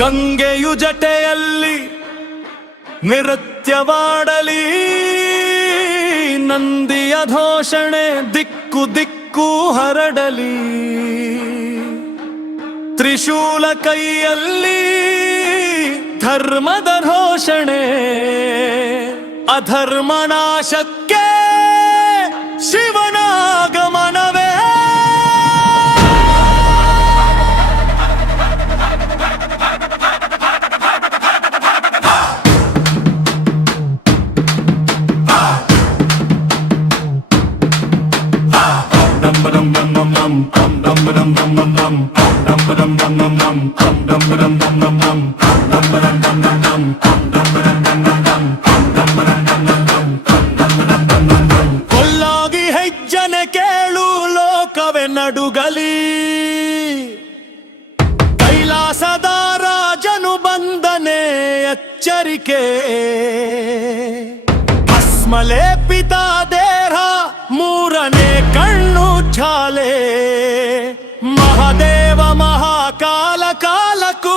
ಗಂಗೆಯು ಜಟೆಯಲ್ಲಿ ನೃತ್ಯವಾಡಲಿ. ನಂದಿಯ ಘೋಷಣೆ ದಿಕ್ಕು ದಿಕ್ಕು ಹರಡಲಿ. ತ್ರಿಶೂಲ ಕೈಯಲ್ಲಿ ಧರ್ಮದ ಘೋಷಣೆ ಅಧರ್ಮ ಕೊಲ್ಲಾಗಿ ಹೆಜ್ಜನೆ ಕೇಳು ಲೋಕವೇ ನಡುಗಲಿ. ಕೈಲಾಸದ ರಾಜನು ಬಂದನೆ ಎಚ್ಚರಿಕೆ. ಮೂರನೇ చాలే మహాదేవ మహాకాల కాలకు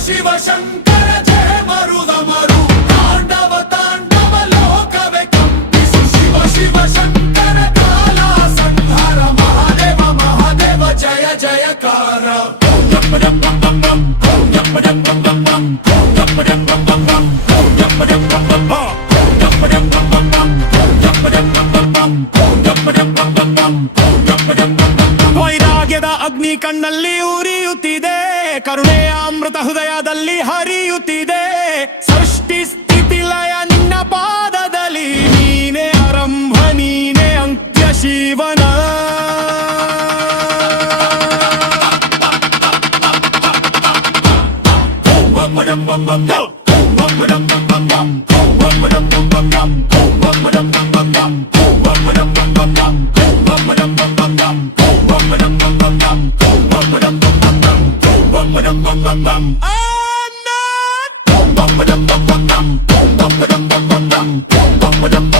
शिव शंकर जय मरुदमरु ताण्डव ताण्डव लोकवे कम्पिसु शिव शिव शंकर काला संहार महादेव महादेव जय जय कार गं पदं गं गं गं ॐ गं पदं गं गं गं ॐ गं पदं गं गं गं ॐ गं पदं ವೈರಾಗ್ಯದ ಅಗ್ನಿ ಕಣ್ಣಲ್ಲಿ ಉರಿಯುತ್ತಿದೆ ಕರುಣೆಯ ಅಮೃತ ಹೃದಯದಲ್ಲಿ ಹರಿಯುತ್ತಿದೆ ಸೃಷ್ಟಿ ಸ್ಥಿತಿ ಲಯ ನಿನ್ನ ಪಾದದಲ್ಲಿ ನೀನೆ ಆರಂಭ ನೀನೆ ಅಂತ್ಯ ಶಿವನ dum bum bum bum. I'm not. Bum bum dum bum bum bum. Bum bum dum bum bum bum. Bum bum dum.